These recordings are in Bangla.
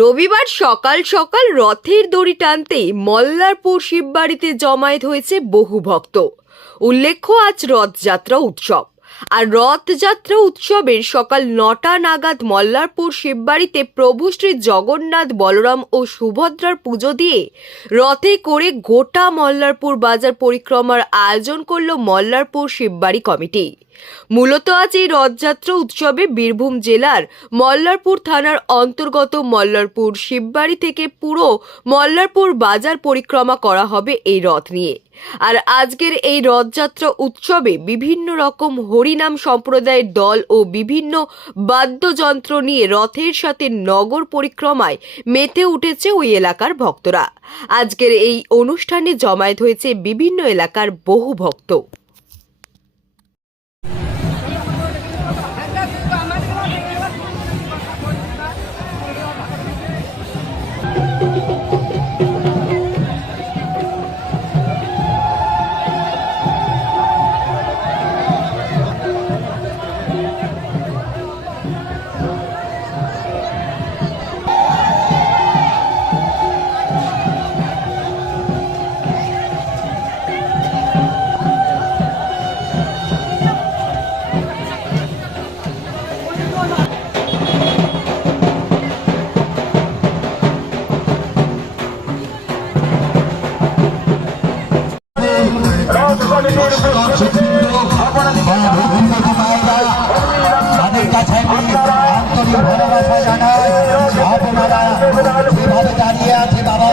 রবিবার সকাল সকাল রথের দড়ি টানতেই মল্লারপুর শিববাড়িতে জমায়েত হয়েছে বহু ভক্ত। উল্লেখ্য, আজ রথযাত্রা উৎসব। আর রথযাত্রা উৎসবের সকাল ৯টা নাগাদ মল্লারপুর শিববাড়িতে প্রভু শ্রী জগন্নাথ, বলরাম ও সুভদ্রার পুজো দিয়ে রথে করে গোটা মল্লারপুর বাজার পরিক্রমার আয়োজন করল মল্লারপুর শিববাড়ি কমিটি। মূলত আজ এই রথযাত্রা উৎসবে বীরভূম জেলার মল্লারপুর থানার অন্তর্গত মল্লারপুর শিববাড়ি থেকে পুরো মল্লারপুর বাজার পরিক্রমা করা হবে এই রথ নিয়ে। আর আজকের এই রথযাত্রা উৎসবে বিভিন্ন রকম হরিনাম সম্প্রদায়ের দল ও বিভিন্ন বাদ্যযন্ত্র নিয়ে রথের সাথে নগর পরিক্রমায় মেতে উঠেছে ওই এলাকার ভক্তরা। আজকের এই অনুষ্ঠানে জমায়েত হয়েছে বিভিন্ন এলাকার বহু ভক্ত। তাদের কাছে আন্তরিক ভালোবাসা জানাই। আপনারা যেভাবে দাঁড়িয়ে আছে বাবা,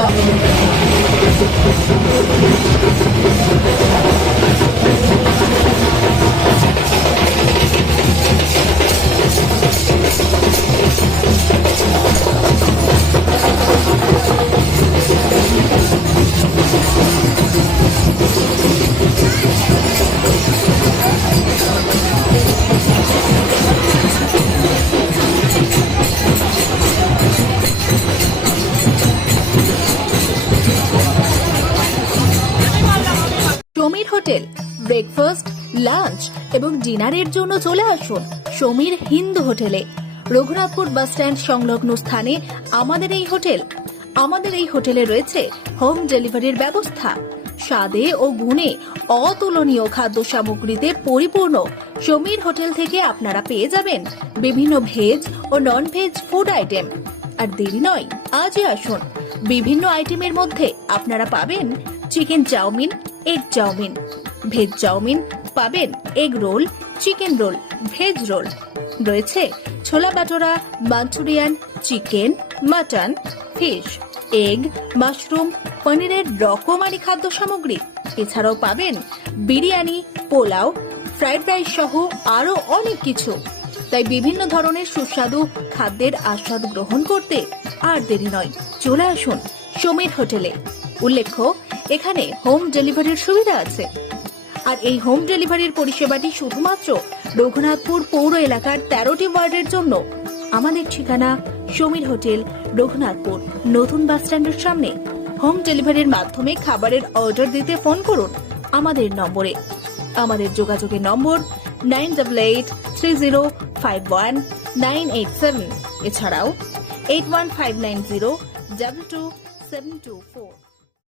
সমীর হোটেল ব্রেকফাস্ট, লাঞ্চ এবং ডিনারের জন্য চলে আসুন সমীর হিন্দু হোটেলে। রঘুনাথপুর বাস স্ট্যান্ড সংলগ্ন স্থানে আমাদের এই হোটেলে রয়েছে হোম ডেলিভারির ব্যবস্থা। স্বাদে ও গুণে অতুলনীয় খাদ্য সামগ্রীতে পরিপূর্ণ সমীর হোটেল থেকে আপনারা পেয়ে যাবেন বিভিন্ন ভেজ ও নন ভেজ ফুড আইটেম। আর দেরি নয়, আজই আসুন। বিভিন্ন আইটেমের মধ্যে আপনারা পাবেন chicken chowmein, egg chowmein, veg chowmein, পাবেন egg roll, chicken roll, veg roll, রয়েছে ছোলা bhatura, Manchurian, chicken, mutton, fish, egg, mushroom, পনিরের রকমারি খাদ্য সামগ্রী। এছাড়াও পাবেন বিরিয়ানি, পোলাও, ফ্রাইড রাইস সহ আরো অনেক কিছু। তাই বিভিন্ন ধরনের সুস্বাদু খাদ্যের আস্বাদ গ্রহণ করতে আর দেরি নয়, চলে আসুন সমীর হোটেলে। উল্লেখ্য, এখানে হোম ডেলিভারির সুবিধা আছে। আর এই হোম ডেলিভারির পরিষেবাটি শুধুমাত্র রঘুনাথপুর পৌর এলাকার 13টি ওয়ার্ডের জন্য। আমাদের ঠিকানা সমীর হোটেল, রঘুনাথপুর নতুন বাস স্ট্যান্ডের সামনে। হোম ডেলিভারির মাধ্যমে খাবারের অর্ডার দিতে ফোন করুন আমাদের নম্বরে। আমাদের যোগাযোগের নম্বর 9883051987, এছাড়াও 81590222724।